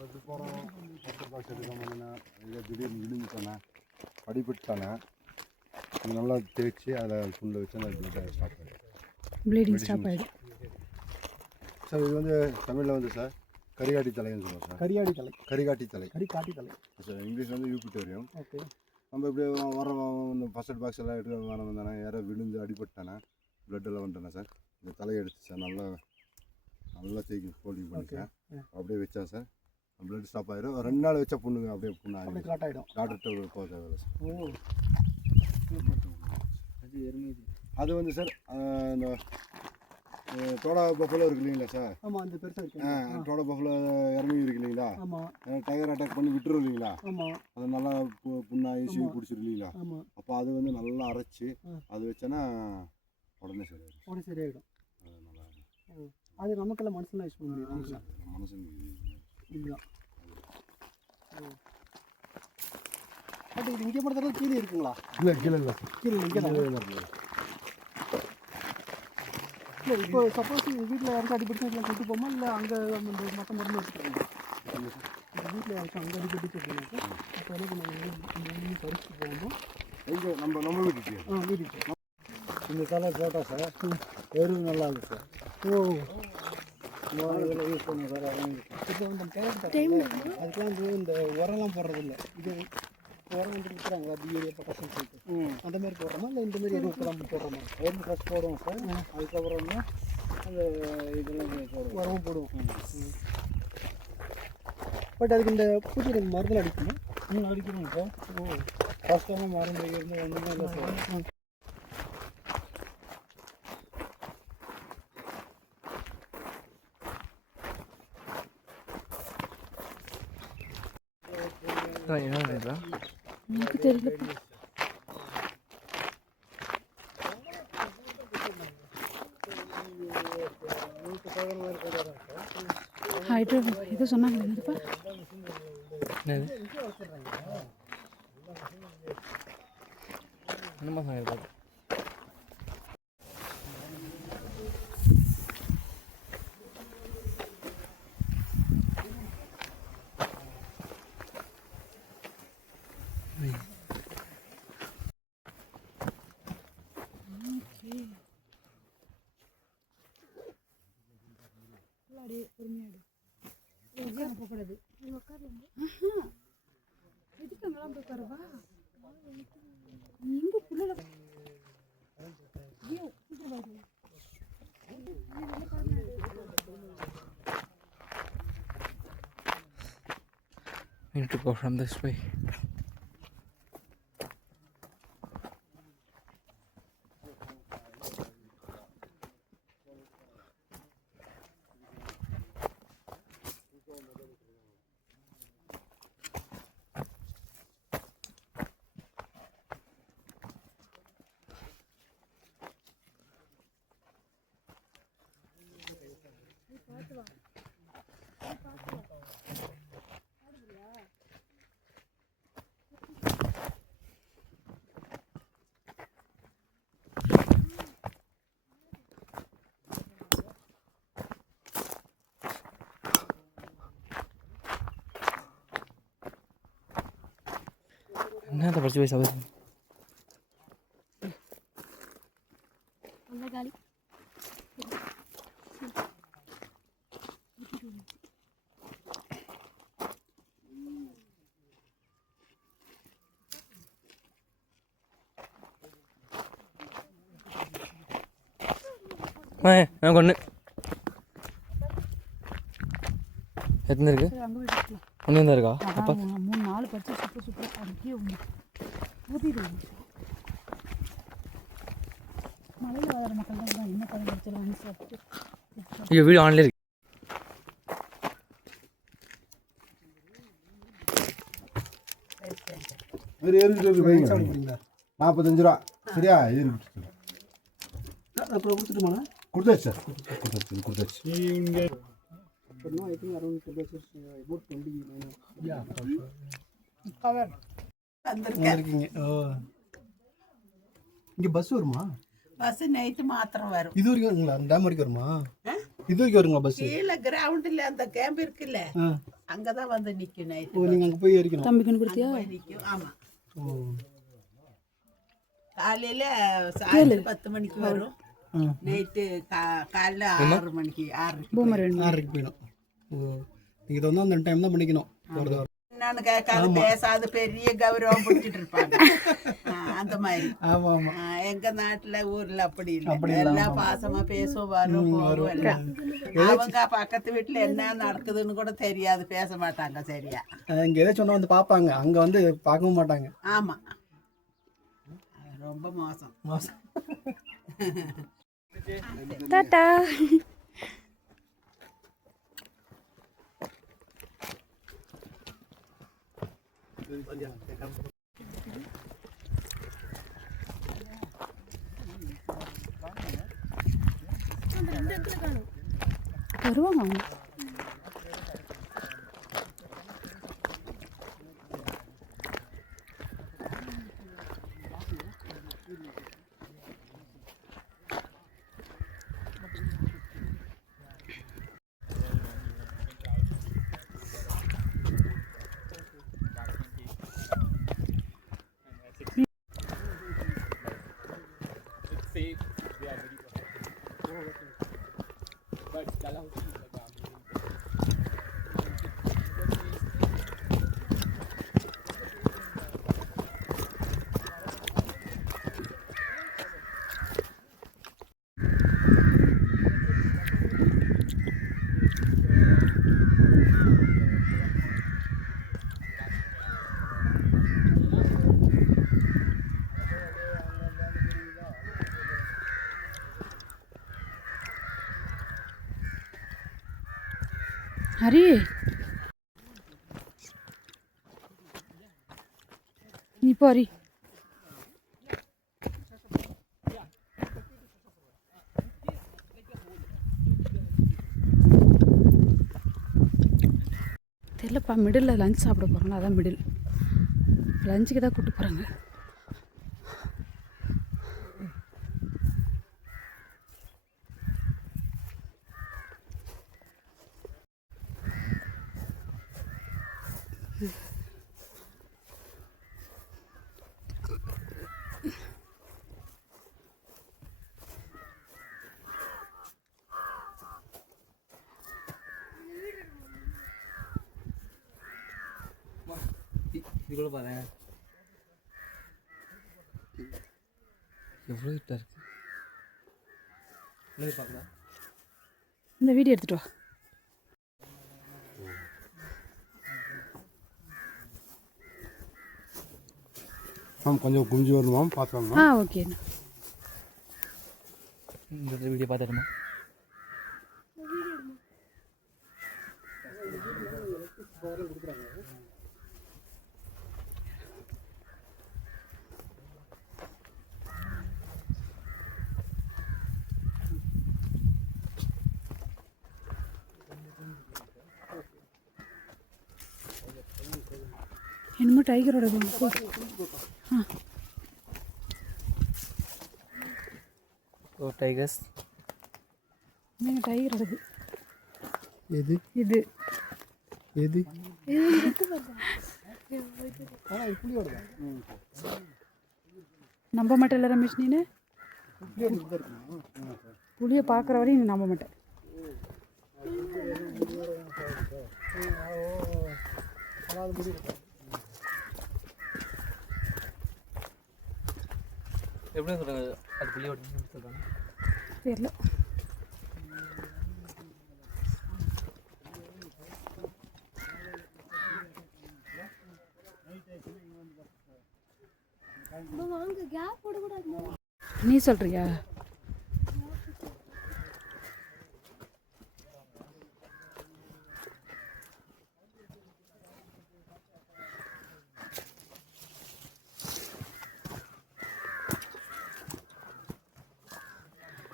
போகிறோம் first box எடுக்காம இதை திடீர்னு விழுந்துட்டானே அடிபட்டானே அது நல்லா தேய்ச்சி அதில் ஃபுல்லில் வச்சு அந்த ப்ளட் ஸ்டாப் ஆகிடும், ப்ளீடிங் ஸ்டாப் ஆகிடும். சார் இது வந்து தமிழில் வந்து சார் கரிகாட்டி தலைன்னு சொல்லுவோம் சார். கரிகாட்டி தலை, கரிகாட்டி தலை, கரிகாட்டி தலை சார். இங்கிலீஷ் வந்து யூபிட்டோரியம். ஓகே. நம்ம இப்படி வர இந்த ஃபஸ்ட் பாக்ஸ் எல்லாம் எடுத்து வர வந்தானே யாரோ விழுந்து அடிபட்டானே ப்ளட்டெல்லாம் வந்துட்டானே சார். இந்த தலையை எடுத்து சார் நல்லா நல்லா தேய்க்கி ஃபோல்டிங் பண்ணிட்டேன். அப்படியே வச்சா சார் ப்ளட் ஸ்டாப் ஆகிடும். 2 நாள் வச்சா புண்ணுங்க அப்படியே புண்ணு ஆகிடும், ஸ்டார்ட் ஆகிடும். டாக்டர்கிட்ட போக தேவையில்லை சார். ஓ, அது வந்து சார் இந்த டோடா பஃபலோ இருக்கு இல்லைங்களா சார்? ஆமாம், அந்த பெருசாக இருக்கு. டோடா பஃபலோ இறங்கி இருக்கு இல்லைங்களா? ஆமாம். டைகர் அட்டாக் பண்ணி விட்டுரும் இல்லைங்களா? ஆமாம். அது நல்லா புண்ணாகி சீவி பிடிச்சிரும் இல்லைங்களா? ஆமாம். அப்போ அது வந்து நல்லா அரைச்சி அது வச்சோன்னா உடனே சரியாயிடும். உடனே சரியாயிடும். அது நல்லா இருக்கும். அது நமக்கெல்லாம் மனுஷன்லாம் யூஸ் பண்ண முடியும். மனுஷனுக்கு இதுதான். பட் இது இங்கே மட்டும் கீழே இருக்குங்களா? இல்லை கீழே இல்லை கீழே இங்கே தான் இல்லை. இப்போ சப்போஸ் வீட்டில் யாருக்கும் அடிபட்டு இதெல்லாம் கொண்டு போமா, இல்லை அங்கே மொத்தம் மருந்து வச்சுருக்காங்க? வீட்டில் யாருக்கும் அங்கே அடிபட்டு அப்படின்னாக்கா இப்போ என்ன பண்ணுவாங்க, பறிச்சுட்டு போகணும். எங்கே நம்ம வீட்டுக்கு? வீட்டுக்கு. இந்த தலை போட்டால் சார் எருவு நல்லா இருக்கும் சார். ஓ, இதில் யூஸ் பண்ணுவோம் சார். இப்போ இந்த அதுக்கெல்லாம் வந்து இந்த உரம்லாம் போடுறதில்ல. இது உரம் வந்து கொடுக்குறாங்க பிஏரியா பொட்டாசியம் சொல்லிட்டு, அந்த மாதிரி போடுறோமா இல்லை இந்த மாதிரி எதுவும் தான் போடுறோமா? எருவு ஃபஸ்ட் போடுவோம் சார். அதுக்கப்புறம் தான் அந்த இதெல்லாம் போடுவோம், உரமும் போடுவோம். பட் அதுக்கு இந்த பூச்சி மருந்துலாம் அடிக்கணும். அடிக்கணும் சார். ஓ, ஃபஸ்ட்டாக மருந்து இருந்து ஒன்றுமே இல்லை சார். எனக்கு தெரியல. ஹைட்ரோபோனிக் இது சொன்னாங்க என்னப்பா? என்னமா சொன்னாங்க? போகக்கூடாது. எதுக்கு அங்கெல்லாம் போய் உட்காரவா? இங்கே புள்ள We need to go from this way. என்ன படிச்சு போய் சாப்பிடு. காலி கொண்டு எத்தனை இருக்கு? ஒன்று தான் இருக்கா? அப்போ 3-4 பறிச்சு சூப்பர் சூப்பராக அடிக்கே ஊற்றிடுவோம். மலையில் வளர மக்கள் தான் என்ன பழம் வச்சிடலாம்னு சாப்பிட்டு. ஐயோ வீடியோ ஆன்லேயே இருக்கு. வைங்க 45 ரூபா சரியா? இது அப்புறம் கொடுத்துட்டுமாண்ணா? கொடுத்தாச்சு சார், கொடுத்தாச்சு. I think around about 20 வந்திருக்கீங்க. ஓ, இங்கே பஸ் வருமா? பஸ் நைட்டு மாத்திரம் வரும். இது வரைக்கும் டேம் வரைக்கும் வருமா? இது வரைக்கும் வருங்களா பஸ்? கீழே கிரவுண்டில் அந்த கேம்ப் இருக்குல்ல, அங்கதான் வந்து நிக்கும் ஓ நைட்டு நீங்கள் அங்கே போய் ஏறிக்கணும். தம்பிக்கு கொடுத்தியா நிக்கும். ஆமா, ஓ காலையில சாயந்தரம் 10 மணிக்கு வரும். ஆ நைட்டு காலைல 6 மணிக்கு 6 பூமர் வேணும் 6:30 போயிடும். ஓ நீங்கள் இதை வந்து அந்த டைம் தான் பண்ணிக்கணும் போகிறது. என்னன்னு கேட்காது பேசாது பெரிய கௌரவம் பிடிச்சிட்டு இருப்பாங்க. அந்த மாதிரி ஆமாம் ஆமாம். எங்க நாட்டுல ஊர்ல அப்படி இல்லை. எல்லாம் பாசமா பேசும் வரும் போகும் எல்லாம். அவங்க பக்கத்து வீட்டுல என்ன நடக்குதுன்னு கூட தெரியாது, பேச மாட்டாங்க சரியா. இங்கே ஏதாச்சும் ஒன்று வந்து பார்ப்பாங்க, அங்கே வந்து பார்க்கவும் மாட்டாங்க. ஆமா, ரொம்ப மோசம். மாசம் டாட்டா வருவாங்க அவங்க. ஹரி நீ போ ஹரி. தெரியலப்பா, மிடில் லஞ்ச் சாப்பிட போகிறாங்க, அதான் மிடில் லஞ்சுக்கு தான் கூப்பிட்டு போகிறாங்க. இது கூட பாரு எவ்வளோ கிட்ட இருக்கு. பார்க்கலாம். இந்த வீடியோ எடுத்துட்டு வா. கொஞ்சம் குஞ்சு வருமாம் பார்த்துக்கோங்க. ஓகேண்ணா. இந்த வீடியோ பார்த்துட்டுமா என்னமோ டைகரோட ஓ டைகர்ஸ். என்னங்க டைகரோடது எது இது எது நம்ப மாட்டேல ரமேஷ், நீனு புளியை பார்க்குற வரையும் நீ நம்ப மாட்டேன். எப்படி சொல்கிறாங்க அது புள்ளியோட சொல்கிறாங்க தெரியல. நீ சொல்றியா?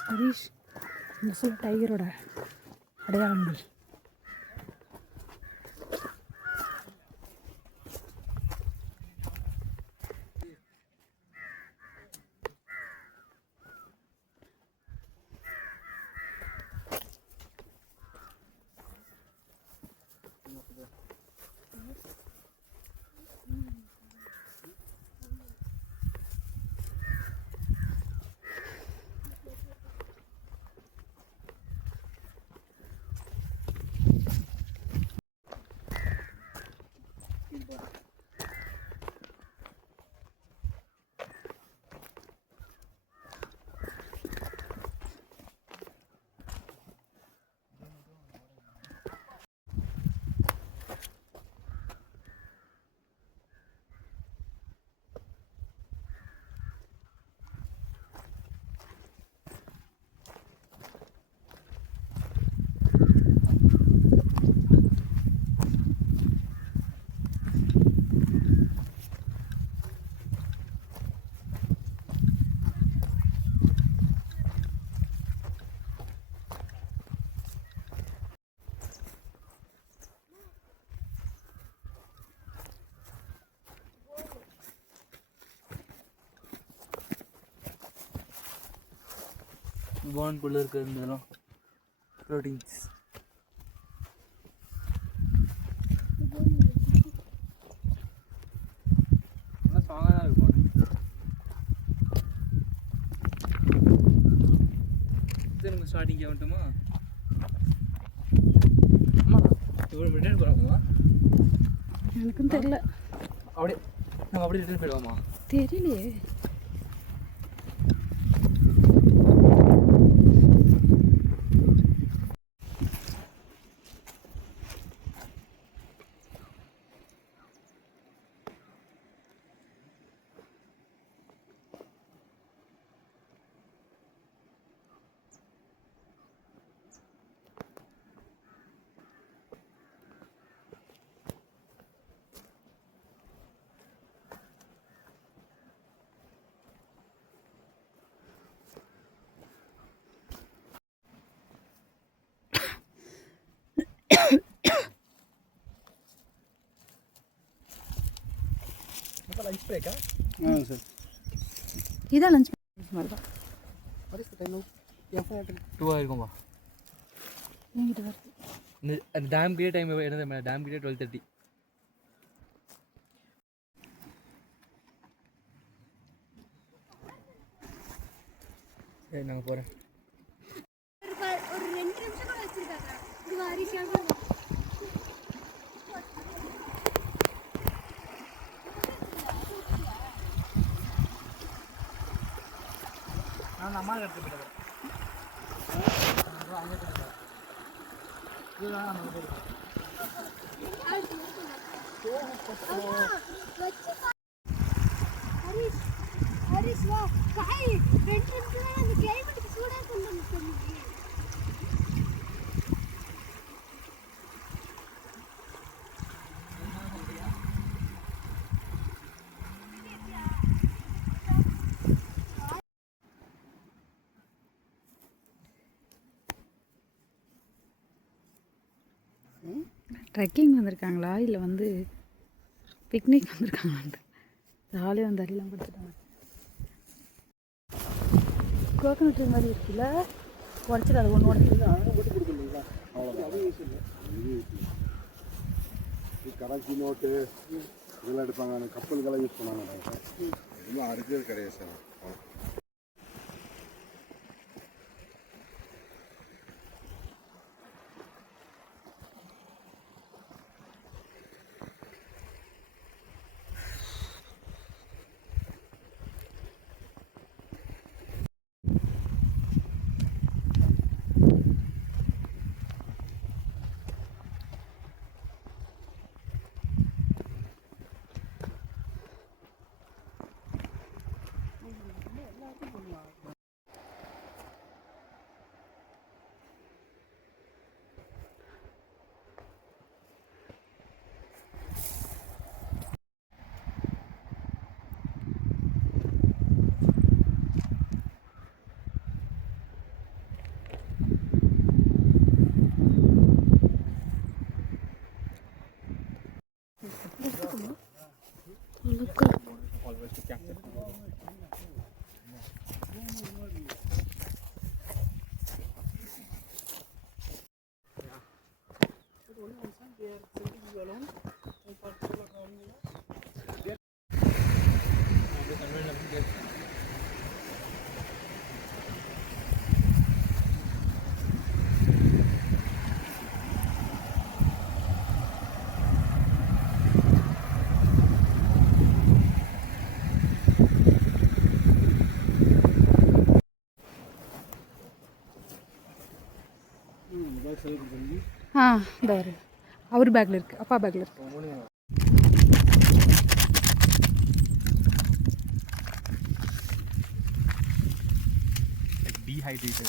ஹரீஷ், இந்த சொல்ல டைகரோட அடையாளம் முடி. பான்குள்ளே இருக்கிற இதெல்லாம் ப்ரோட்டீன்ஸ். நல்லா ஸ்ட்ராங்காக தான் இருக்கும். இது நம்ம ஸ்டார்டிங்கே வந்துட்டோமா? அம்மா இவ்வளோ ரிட்டர்ன் போகலாமா? எனக்கும் தெரியல. அப்படியே நம்ம அப்படியே ரிட்டர்ன் போயிடுவோமா? தெரியலையே. லஞ்ச் பிரேக்கா? சார். இதான் லஞ்ச் மாதிரி தான். What is the time now? Yeah, 2 ஆயிருக்கும்பா. என்கிட்ட வருது. அந்த டேம் கிட்டே டைம் என்ன? டேம் கிட்டே 12:30. சரி நாங்கள் போகிறேன். ஒரு 2 நிமிஷம் கூட வச்சிருக்காங்க. இது வாரிசாக நான் அம்மா எடுத்து போயிட்டேன். இதுதான் நம்ம போயிருக்கோம். ஹரிஷ் வா காய் 2 நிமிஷம் அந்த கிளைமேட்டுக்கு சூடா கொண்டு வந்து ட்ரெக்கிங் வந்திருக்காங்களா இல்லை வந்து பிக்னிக் வந்திருக்காங்களான்ட்டு ஜாலியாக வந்து அடிலாம் படுத்துட்டாங்க. கோகனட் ட்ரீ மாதிரி இருக்குல்ல, உடச்சிட்டு அது ஒன்று உடச்சிட்டு கராச்சி நோட்டு இதெல்லாம் எடுப்பாங்க, அந்த கப்பல்கெல்லாம் யூஸ் பண்ணுவாங்க. இன்னும் அறுக்கிறது கிடையாது சார். ஆ இந்த வரு அவர் பேக்கில் இருக்குது, அப்பா பேக்கில் இருக்குது. Dehydrated.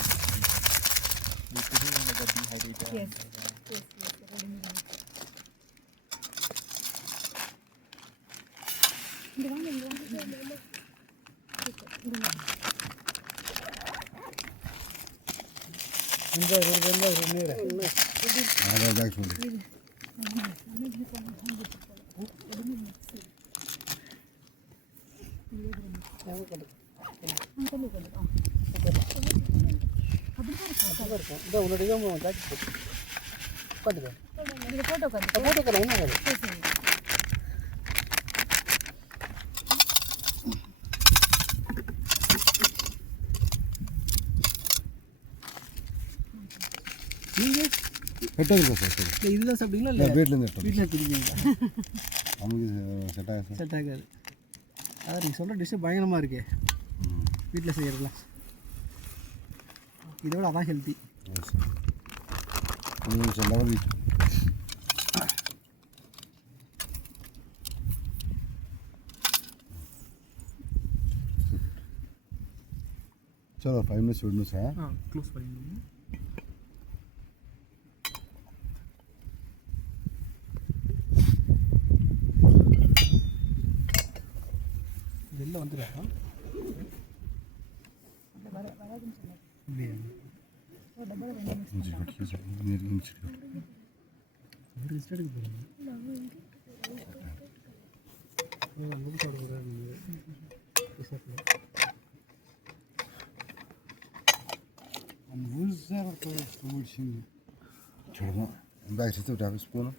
We could do like a dehydrator. Yes. அதான் பேக் சொல்லி எட்டாங்க சார் சரி இதுதான் சாப்பிட்டீங்களா இல்லை வீட்டிலேருந்து எட்டோம் வீட்டில் எடுத்துருக்கீங்களா? நமக்கு செட் ஆகும் சார் செட் ஆகாது. அதான் நீங்கள் சொல்கிற டிஷ்ஷு பயங்கரமாக இருக்கே வீட்டில் செய்கிறதுலாம். இதோட அதான் ஹெல்த்தி. கொஞ்சம் லெவல் வீக் சார் 5 மினிட்ஸ் விடணும் சார். Close for you. வெளில வந்துடுறா చూడమా బ్యాగ్ చేస్తే టాపిక్ స్పూన్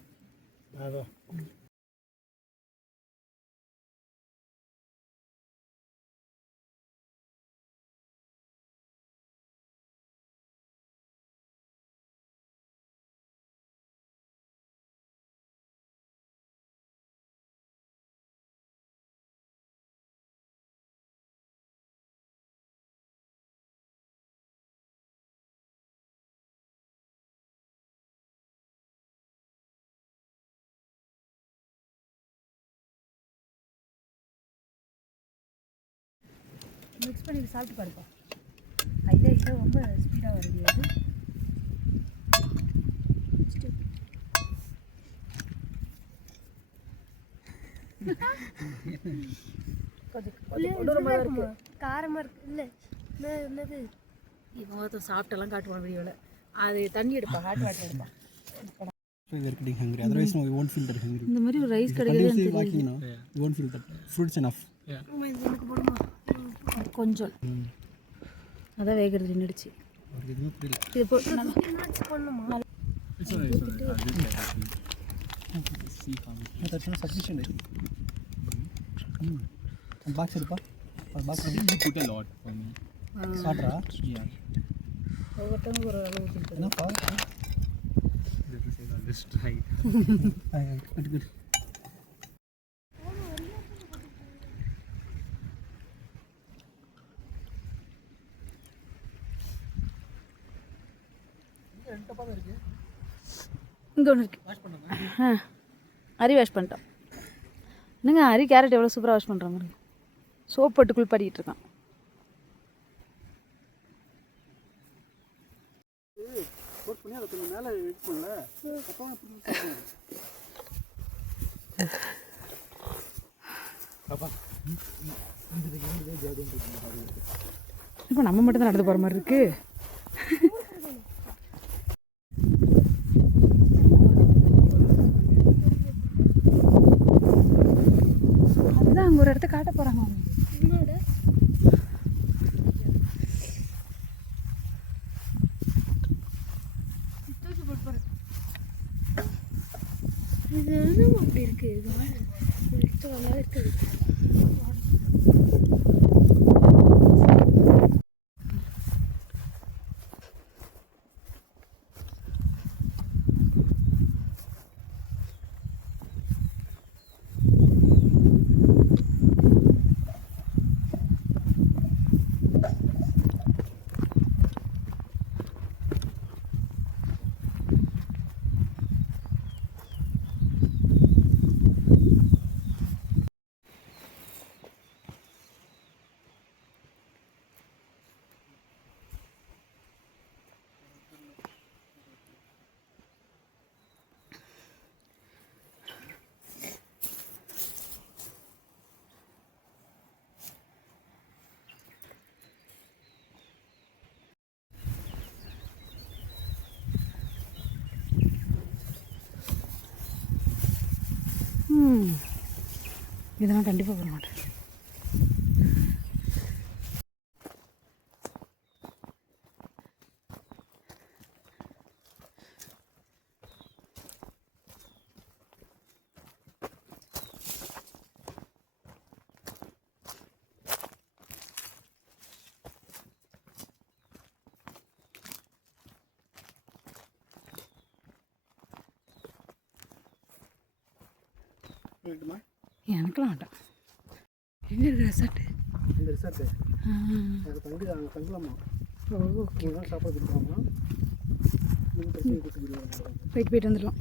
மிக்ஸ் பண்ணி சாப்பிட்டு பாருப்பா. இது ரொம்ப ஸ்பீடாக வருது அது. காரமாக இருக்கு இல்லை என்னது இவன் சாப்பிட்டெல்லாம் காட்டுவான் வீடியோவில். அது தண்ணி எடுப்பா, ஹாட் வாட்டர் எடுப்பா. we're getting hungry, otherwise no, we won't feel that hungry. இந்த மாதிரி ஒரு ரைஸ் Continuously கிடையாது. walking now, we won't feel that. Fruits enough. கொஞ்சம் அதான் வேகிறது நின்றுச்சு. அவருக்கு எதுவுமே புரியல. இது போட்டு பண்ணுமா? It's alright, it's alright. I'll just let it see how it No, that's not sufficient, I think. And box எடுப்பா. Box I think you put a lot for me. சாப்பிட்றா. Yeah. ஒவ்வொருத்தவங்க ஒரு அளவு ஊற்றிட்டு. என்னப்பா? Let me say I'll just try it. Good, good. இங்கே ஒன்று இருக்கு. அரி வாஷ் பண்ணிட்டோம். என்னங்க அரி கேரட் எவ்வளோ சூப்பராக வாஷ் பண்ணுற மாதிரி சோப் போட்டு குளிப்பாடிக்கிட்டு இருக்கான். கோட் பண்ணி அதை கொஞ்சம் மேலே எடுக்கணும்ல, அப்போ இப்போ நம்ம மட்டும் தான் நடந்து போகிற மாதிரி இருக்கு. அதுதான் அங்கே ஒரு இடத்த காட்ட போகிறாங்க. இது என்ன அப்படி இருக்கு? நல்லா இருக்குது. இதெல்லாம் கண்டிப்பாக போட மாட்டேன். வேண்டுமா? எனக்குலாம் வேண்டாம். எங்கே இருக்கு ரெசார்ட்டு? இந்த ரிசார்ட்டு அங்கே தங்கலாமா? ஓ, ஒரு நாள் சாப்பாடு கொடுப்பாங்க. நீங்கள் பிரச்சனை கொடுத்து போயிடுவாங்க. போயிட்டு வந்துடலாம்.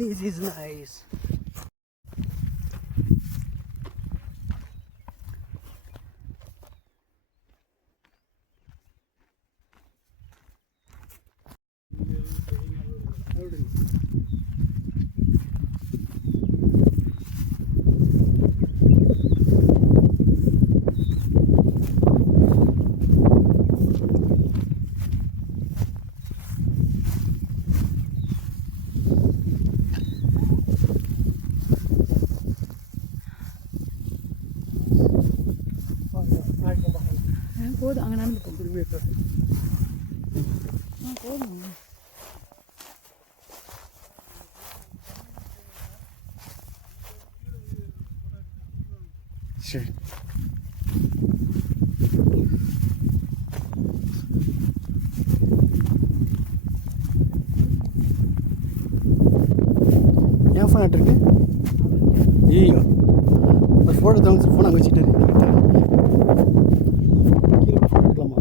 This is nice. போதும் அங்கே நடந்து போ. திரும்பி போதும். சரி. ஏன் ஃபோன் ஆகிட்டு இருக்கு? ஐயோ, ஒரு ஃபோட்டோ தான் ஃபோன் அங்கே வச்சுட்டு இருக்கு. கீழே ஃபோட்டோ எடுக்கலாமா?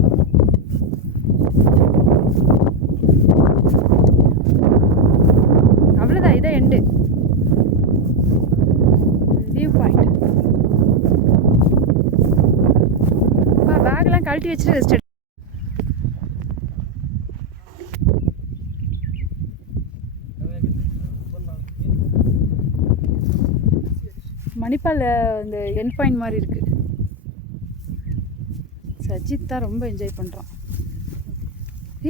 அவ்வளோதான், இதான் எண்டு வியூ பாயிண்ட். பேக்லாம் கழட்டி வச்சுட்டு ரெஸ்ட் எடு. மணிப்பால் இந்த என் பாயிண்ட் மாதிரி இருக்குது. சஜித் தான் ரொம்ப என்ஜாய் பண்ணுறான்.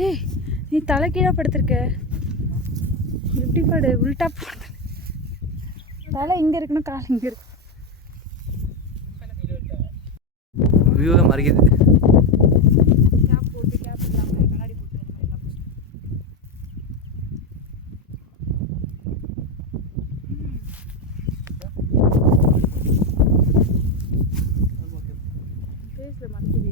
ஏய், நீ தலைக்கீழாக படுத்திருக்க. எப்படி படு? உள்டா படு. தலை இங்கே இருக்கணும், கால் இங்கே இருக்கு. வியூ தான் மறைக்குது. கேப் போட்டு கேப் இல்லாமல் கண்ணாடி போட்டு அந்த மாதிரி எல்லாம் ஃபேஸில் மறைக்குது.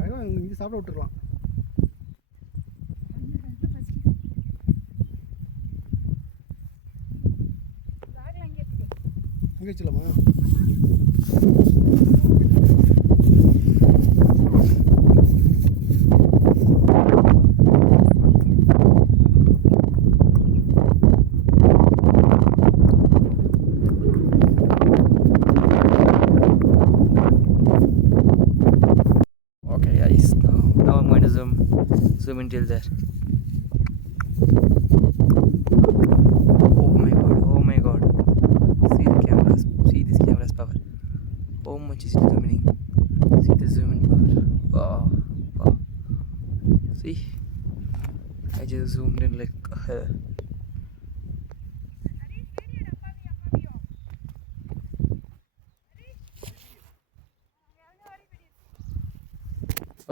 அழகாக இங்கே சாப்பிட விட்டுருலாம். அங்கே வச்சுலாமா? Okay guys, now I'm going to zoom in till there. Oh my god. See the cameras, see this camera's power. How much is it zooming? See the zoom in power. Wow. See, I just zoomed in like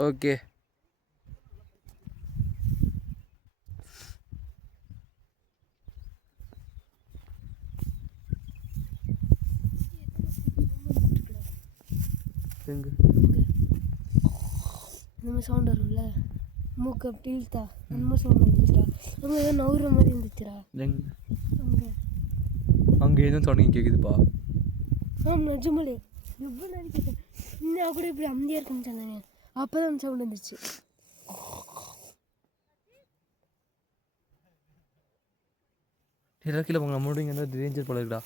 okay. இந்த மாதிரி sound வரும்ல, மூக்கு அப்படி இழுத்தா அந்த மாதிரி sound வந்துச்சுடா. அங்கே ஏதோ நவுற மாதிரி இருந்துச்சுடா. அங்கே அங்கே எதுவும் சவுண்ட் கேட்குதுப்பா. நிஜமாலே எவ்வளோ நேரம் கேட்டேன். இன்னும் கூட இப்படி அமைதியாக இருக்குன்னு சொன்னேன். அப்போ தான் சவுண்ட் வந்துருச்சு. கீழே போங்க முடிங்க இந்த டேஞ்சர் போல இருக்குடா.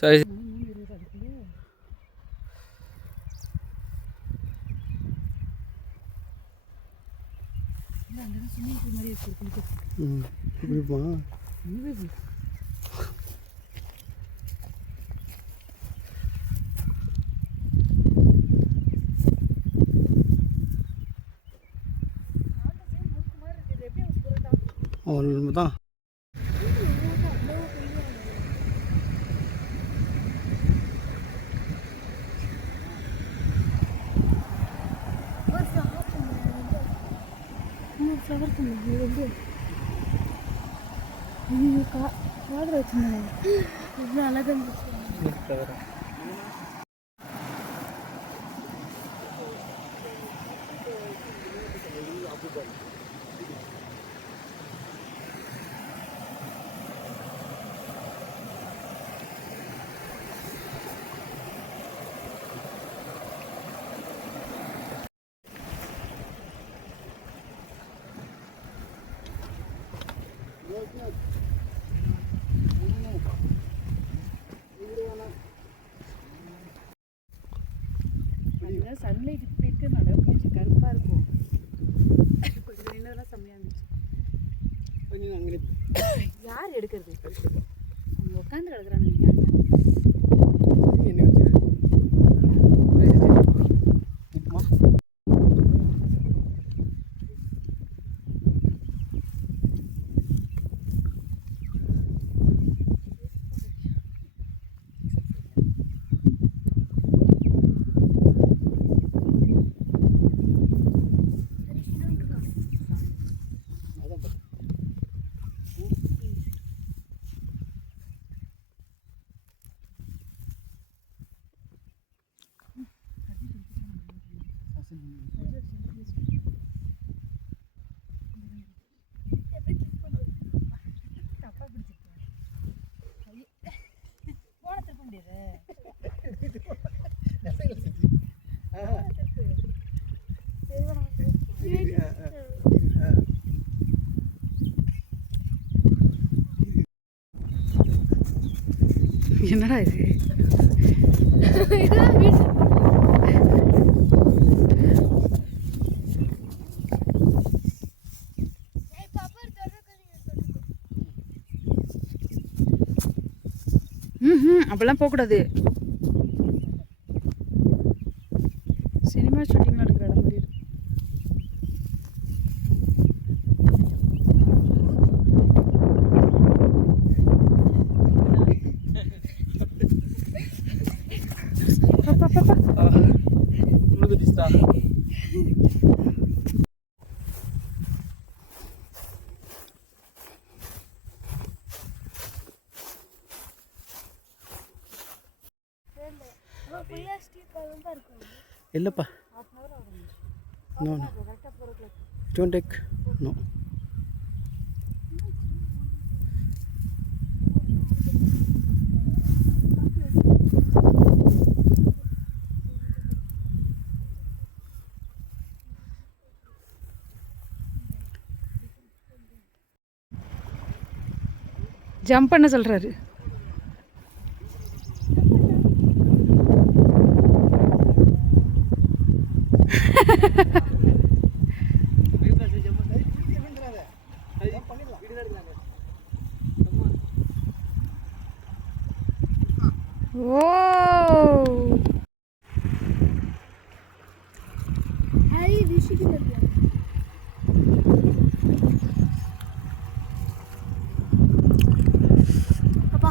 சரி இப்படிப்பா அவ்வளோ தான். ஃப்ளவர் பண்ணு வந்து ஐயோ காதில் வச்சுருந்தேன். எவ்வளோ அழகாக இருந்துச்சு. சன்லைட் இப்படி இருக்கிறதுனால கொஞ்சம் கருப்பாக இருக்கும். கொஞ்சம் நின்னதெல்லாம் செம்மையாக இருந்துச்சு. யார் எடுக்கிறது? அவங்க உட்காந்து கிடக்குறானுங்க. என்ன வச்சு என்னடா இது? இதுதான் வீடு. அப்படிலாம் போகக்கூடாது. சினிமா ஷூட்டிங் நடக்கிற இடம் மாதிரி இருக்கு. ஃபுல்லாக ஸ்டீப்பாக தான் இருக்கும். இல்லைப்பா no no don't take no. Jump பண்ண சொல்கிறாரு. ஓ ஹரி ரிஷிக்கு அப்பா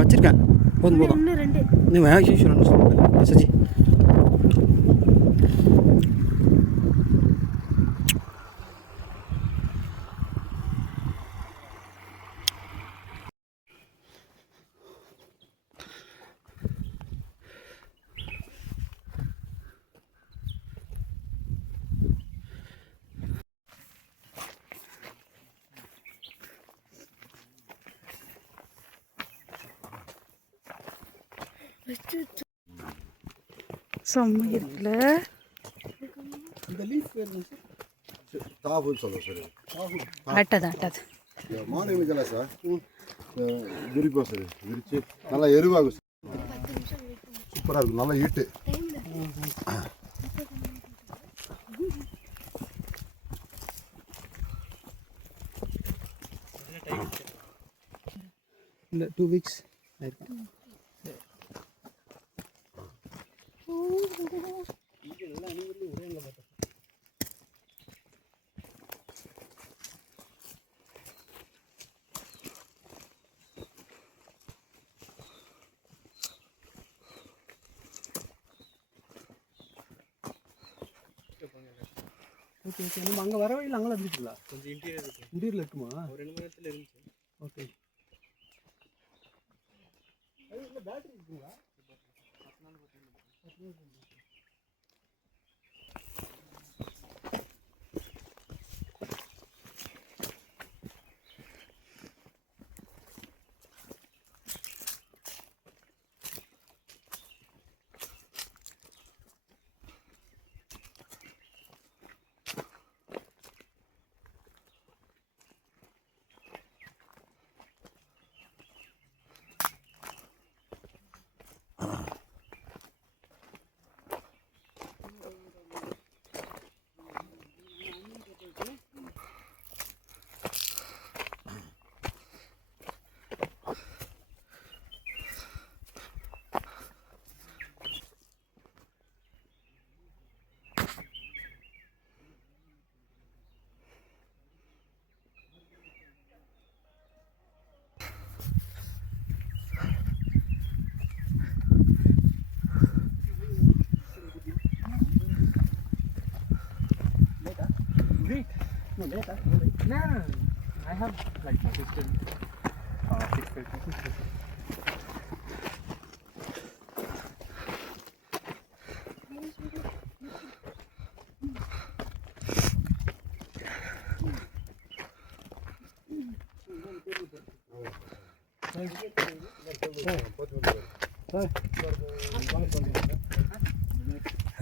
வச்சிருக்கேன் போதும் போதும். இன்னும் 2 நீ வேணும் சஜி. செம்ம இருக்குல்ல. இந்த லீஃப் வேணும் தாபுன்னு சொல்லுவோம் சார். அட்டது மார்னிங் வைக்கலாம் சார். விரிப்போம் சார். விரித்து நல்லா எருவாகும் சார். சூப்பராக இருக்கும். நல்லா ஈட்டு. இல்லை 2 வீக்ஸ் ஆயிருக்கும். Okay okay. நம்ம அங்கே வர வழியில் அங்கே இருந்துச்சுங்களா? கொஞ்சம் இன்டீரியர் இருக்கு. இன்டீரியரில் இருக்குமா? ஒரு 2 மணி நேரத்தில் இருந்துச்சு. ஓகே. பேட்டரி இருக்குங்களா? No, I have like consistent 6:30.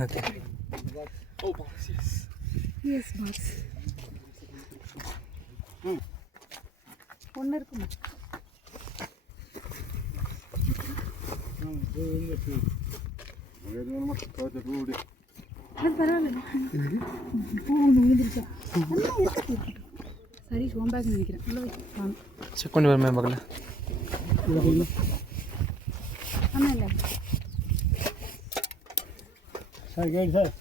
Okay. Oh, box, yes. Yes box ஒன்று இருக்குமா? அது பரவாயில்ல. பூ ஒன்று விழுந்துருச்சா? சரி சோம்பேக்னு நினைக்கிறேன். உள்ள வாங்க. செக் பண்ணி வரமே பார்க்கல. ஆமாம் இல்லை சார் கேடு சார்.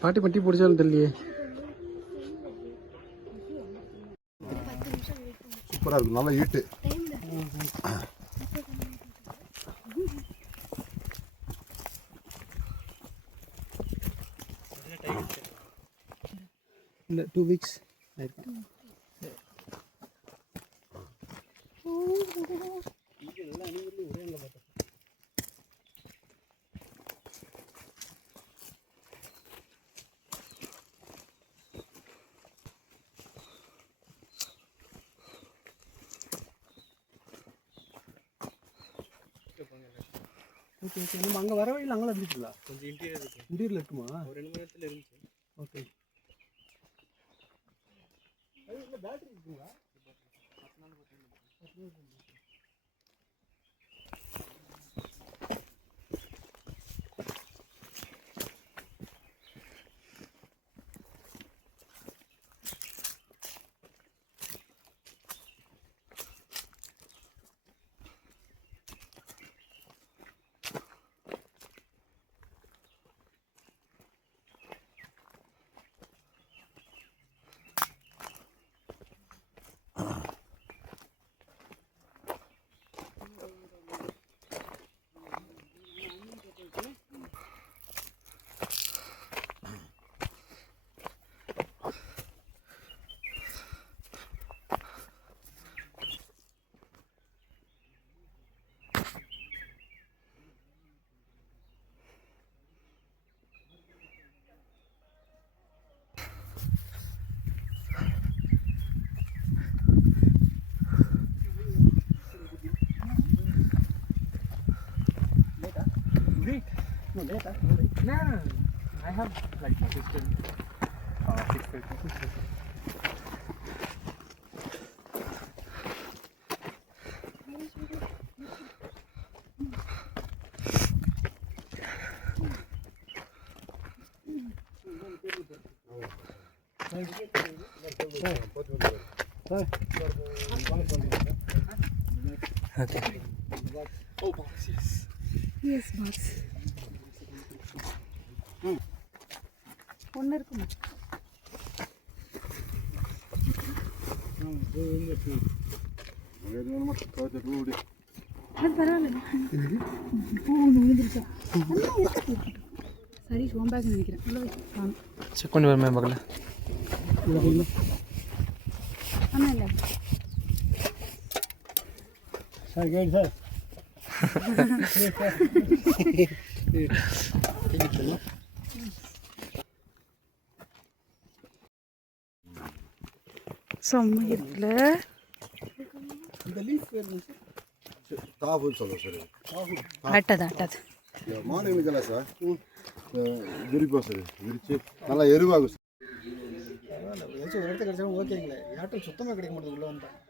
பாட்டி பட்டி பிடிச்சாலும் தெரியலையே. சூப்பராக இருக்கும், நல்லா ஈட்டு. இல்லை 2 weeks ஆயிருக்கும். Okay okay. நம்ம அங்கே வர வழியில் அங்கே இருந்துச்சுங்களா? கொஞ்சம் இன்டீரியர் இருக்கு. இன்டீரியர் இருக்குமா? ஒரு 2 மணி நேரத்தில் இருந்துச்சு. ஓகே. பேட்டரி இருக்குங்களா? No, later. No, I have like assistant 6:30. Okay. Oh, box, yes. Yes box ஒன்று இருக்குமா? அது பரவாயில்ல. பூ ஒன்று விழுந்துருச்சா? சரி சோம்பேக்கு நினைக்கிறேன். உள்ள வை. செக் பண்ணி வரமே பார்க்கல. ஆமாம் இல்லை சார் கைடு சார். சமயத்தில் இந்த லீஃப் இருந்துச்சு. தாஃபுன்னு சொல்லுவோம் சார். அட்டது மார்னிங் இதெல்லாம் சார் விரிப்போம் சார், விரித்து நல்லா எருவாகும் சார். பரவாயில்ல, ஏதாச்சும் ஒரு இடத்துல கிடைச்சாலும் ஓகேங்களே. யார்ட்டும் சுத்தமாக கிடைக்க மாட்டேங்குது உள்ளே வந்தால்.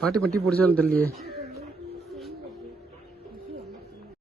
பாட்டி பட்டி பிடிச்சாலும் தெரியலையே.